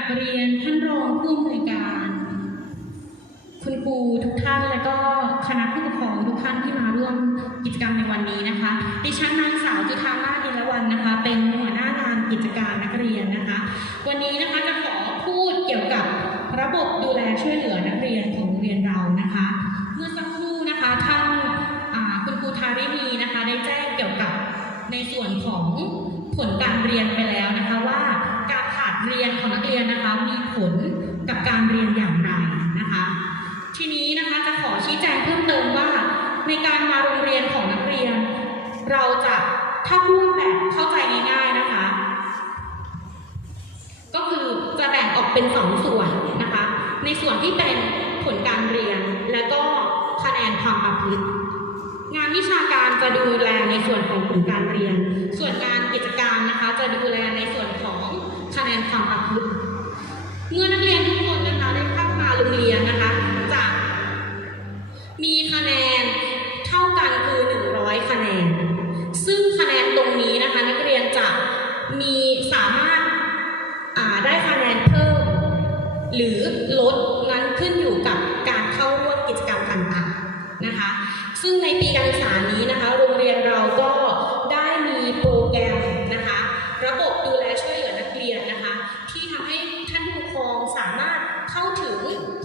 ราบเรียนท่านรองผู้อำนวยการ คุณครูทุกท่านและก็คณะผู้ปกครองทุกท่านที่มาร่วมกิจกรรมในวันนี้นะคะ ดิฉันนางสาวจุธามาศนิลวันนะคะ เป็นหัวหน้างานกิจการนักเรียนนะคะ วันนี้นะคะจะขอพูดเกี่ยวกับระบบดูแลช่วยเหลือนักเรียนของโรงเรียนเรานะคะ เมื่อสักครู่นะคะท่านคุณครูทารินีนะคะ ได้แจ้งเกี่ยวกับในส่วนของผลการเรียนไปแล้ว มีผลกับการเรียนอย่างไรนะคะ ทีนี้นะคะจะขอชี้แจงเพิ่มเติมว่า ในการมาโรงเรียนของนักเรียน เราจะถ้าพูดแบบเข้าใจง่ายๆนะคะ ก็คือจะแบ่งออกเป็นสองส่วนนะคะ ในส่วนที่เป็นผลการเรียนและก็คะแนนความประพฤติงานวิชาการจะดูแลในส่วนของผลการเรียน ส่วนงานกิจการนะคะ จะดูแลในส่วนของคะแนนความประพฤติ เมื่อนักเรียนทุกคนนะคะได้เข้ามาโรงเรียนนะคะจะมีคะแนนเท่ากันคือ 100 คะแนน ซึ่งคะแนนตรงนี้นะคะนักเรียนจะมีสามารถาได้คะแนนเพิ่ม หรือลดนั้นขึ้นอยู่กับการเข้าร่วมกิจกรรมต่างๆนะคะ ซึ่งในปีการศึกษานี้นะคะ โรงเรียนเราก็ได้มีโปรแกรมนะคะ ระบบดูแลช่วยเหลือนักเรียนนะคะ ที่ทำให้ท่านผู้ปกครองสามารถเข้าถึง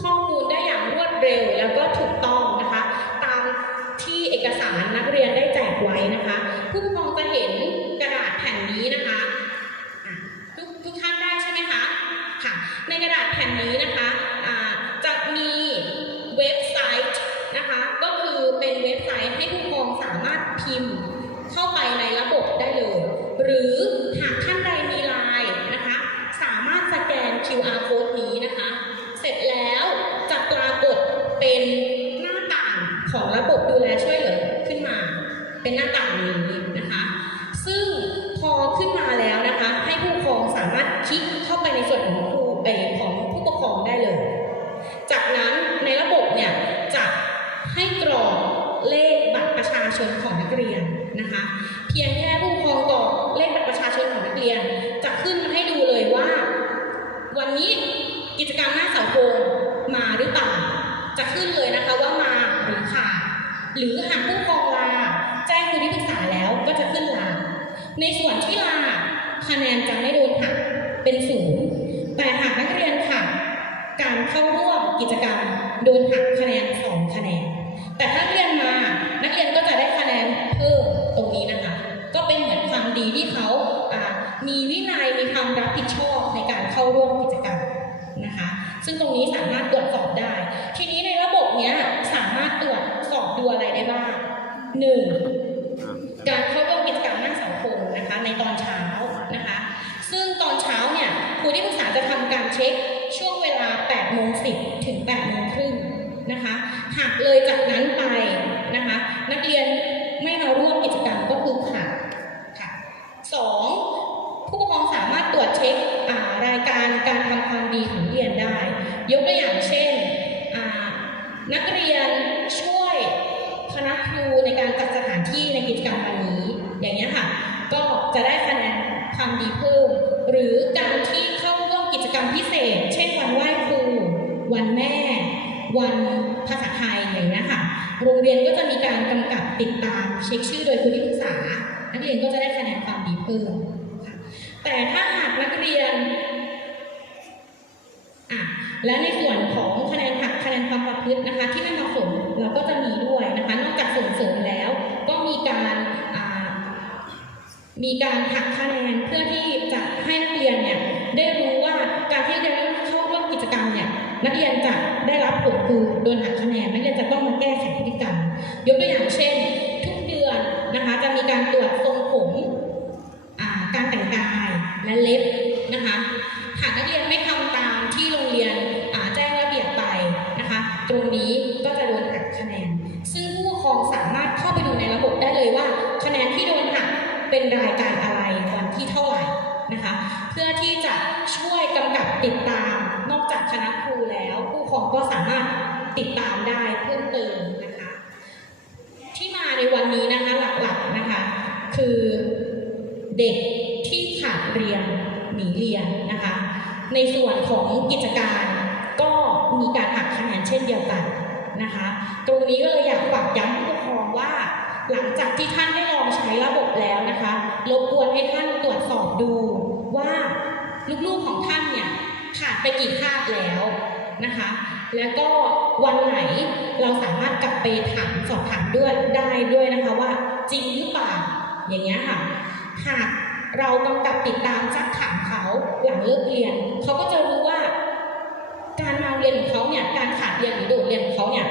ข้อมูลได้อย่างรวดเร็ว แล้วก็ถูกต้องนะคะ ตามที่เอกสารนักเรียนได้แจกไว้นะคะ ผู้ปกครองจะเห็นกระดาษแผ่นนี้นะคะอะทุกทุกท่านได้ใช่ไหมคะค่ะ ในกระดาษแผ่นนี้นะคะอ่าจะมีเว็บไซต์ นะคะ ก็คือเป็นเว็บไซต์ให้ผู้ปกครองสามารถพิมพ์เข้าไปในระบบได้เลย หรือหากท่านใดมีไลน์นะคะ สามารถสแกน QR code นี้นะคะ เสร็จแล้วจะปรากฏเป็น ให้กรอกเลขบัตรประชาชนของนักเรียนนะคะ เพียงแค่ผู้ปกครองกรอกเลขบัตรประชาชนของนักเรียน จะขึ้นมาให้ดูเลยว่า วันนี้กิจกรรมหน้าเสาธงมาหรือเปล่าจะขึ้นเลยนะคะว่ามาหรือขาดหรือหากผู้ปกครองลาแจ้งครูที่ปรึกษาแล้วก็จะขึ้นลาในส่วนที่ลาคะแนนจะไม่โดนหักเป็นศูนย์แต่หากนักเรียนขาดการเข้าร่วมกิจกรรมโดนหักคะแนนสองคะแนน หนึ่งการเข้าร่วมกิจกรรมหน้าเสาธงนะคะในตอนเช้านะคะ ซึ่งตอนเช้าเนี่ยครูที่ปรึกษาจะทำการเช็คช่วงเวลา8โมง10 ถึง8โมงครึ่งนะคะหากเลยจากนั้นไปนะคะ นักเรียนไม่มาร่วมกิจกรรมก็คือขาดค่ะสองผู้ปกครองสามารถตรวจเช็คอ่ารายการการทำความดีของนักเรียนได้ ยกตัวอย่างเช่นอ่านักเรียนช่วย คณะครูในการจัดสถานที่ในกิจกรรมวันนี้ อย่างนี้ยค่ะ ก็จะได้คะแนนความ ดีเพิ่ม หรือการที่เข้าร่วมกิจกรรมพิเศษ เช่นวันไหว้ครู วันแม่ วันภาษาไทยอย่างนี้ค่ะ โรงเรียนก็จะมีการกำกับติดตามเช็คชื่อโดยครูที่ปรึกษา นักเรียนก็จะได้คะแนนความดีเพิ่ม แต่ถ้าหากนักเรียนอะและในส่วนของคะแนนหักคะแนนความประพฤตินะคะ ที่ไม่เหมาะสมเราก็จะมีด้วยนะคะ นอกจากส่งเสริมแล้ว ก็มีการอ่า มีการหักคะแนนเพื่อที่จะให้นักเรียนเนี่ยได้รู้ว่าการที่เรียนเข้าร่วมกิจกรรมเนี่ยนักเรียนจะได้รับผลคือโดนหักคะแนนนักเรียนจะต้องมาแก้ไขพฤติกรรมยกตัวอย่างเช่น ทุกเดือนนะคะจะมีการตรวจทรงผมการแต่งกายและเล็บนะคะหากนักเรียนไม่ทำ พื่อที่จะช่วยกำกับติดตาม นอกจากคณะครูแล้ว ผู้ปกครองก็สามารถติดตามได้เพิ่มเติมนะคะ ที่มาในวันนี้นะคะหลักๆนะคะคือเด็กที่ขาดเรียนหนีเรียนนะคะ ในส่วนของกิจการก็มีการหักคะแนนเช่นเดียวกันนะคะ ตรงนี้ก็เลยอยากฝากย้ำผู้ปกครองว่า หลังจากที่ท่านได้ลองใช้ระบบแล้วนะคะรบกวนให้ท่านตรวจสอบดู ลูกๆของท่านเนี่ยขาดไปกี่คาบแล้วนะคะ แล้วก็วันไหนเราสามารถกลับไปถามสอบถามด้วยได้ด้วยนะคะว่าจริงหรือเปล่าอย่างเงี้ยค่ะ หากเรากำกับติดตามซักถามเขาหลังเลิกเรียนเขาก็จะรู้ว่า การมาเรียนของเขาเนี่ยการขาดเรียนหรือโดดเรียนของเขาเนี่ย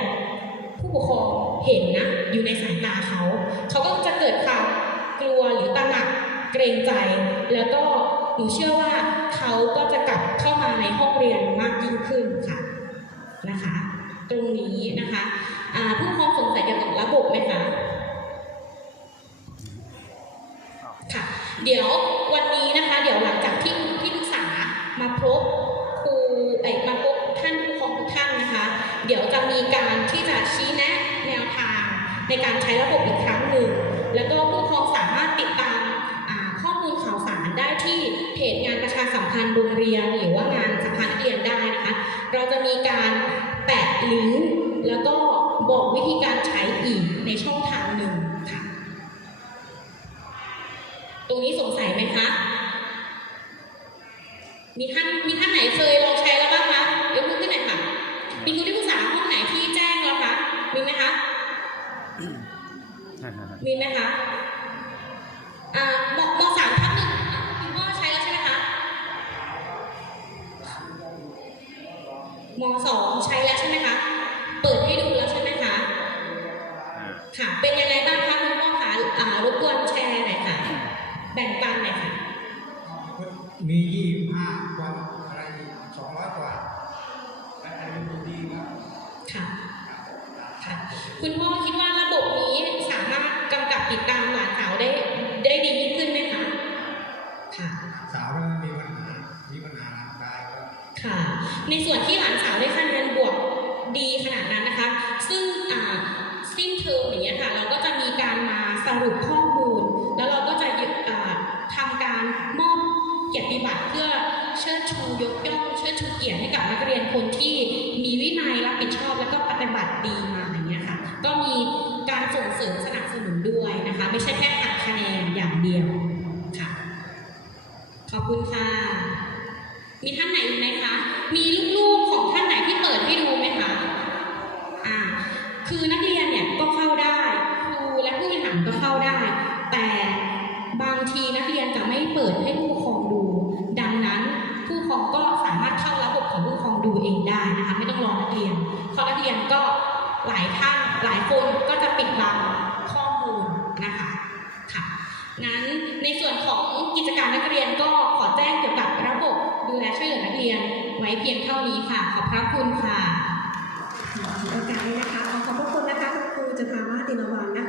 ผู้ปกครองเห็นนะอยู่ในสายตาเขาเขาก็จะเกิดความกลัวหรือตระหนักเกรงใจแล้วก็ หนูเชื่อว่าเขาก็จะกลับเข้ามาในห้องเรียนมากยิ่งขึ้นค่ะนะคะ ตรงนี้นะคะอ่าผู้ปกครองสงสัยเกี่ยวกับระบบไหมคะค่ะ เดี๋ยววันนี้นะคะ เดี๋ยวหลังจากที่พี่ลูกษามาพบครูไอ้มาพบท่านผู้ปกครองทุกท่านนะคะ เดี๋ยวจะมีการที่จะชี้แนะแนวทางในการใช้ระบบอีกครั้งหนึ่งแล้วก็ผู้ปกครองสามารถติด โรงเรียนหรือว่างานสภานักเรียนได้นะคะ เราจะมีการแปะลิงก์แล้วก็บอกวิธีการใช้อีกในช่องทางหนึ่งค่ะ ตรงนี้สงสัยไหมคะ มีท่านมีท่านไหนเคยลองใช้แล้วบ้างคะยกมือขึ้นหน่อยค่ะมีครูที่ปรึกษาห้องไหนที่แจ้งแล้วคะ มีไหมคะ มีไหมคะ อ่ามมส สองใช้แล้วใช่ไหมคะ เปิดให้ดูแล้วใช่ไหมคะ ค่ะ เป็นยังไงบ้างคะคุณพ่อคะอ่ารบกวนแชร์หน่อยค่ะ แบ่งปันหน่อยค่ะ มียี่ห้ากว่าอะไรสองร้อยกว่าและอันนี้ดูดีครับค่ะ ค่ะ คุณพ่อคิดว่าระบบนี้สามารถกำกับติดตามหลานสาวได้ได้ ในส่วนที่หลานสาวได้คะแนนบวกดีขนาดนั้นนะคะ ซึ่งสิ้นเทอมอย่างเงี้ยค่ะ เราก็จะมีการมาสรุปข้อมูล แล้วเราก็จะยึดอ่าทำการมอบเกียรติบัตรเพื่อเชิดชูยกย่องเชิดชูเกียรติให้กับนักเรียนคนที่ เรียนก็หลายท่านหลายคนก็จะปิดบังข้อมูลนะคะค่ะงั้นในส่วนของกิจการนักเรียนก็ขอแจ้งเกี่ยวกับระบบดูแลช่วยเหลือนักเรียนไว้เพียงเท่านี้ค่ะ ขอบพระคุณค่ะโอกาสนี้นะคะขอขอบพระคะ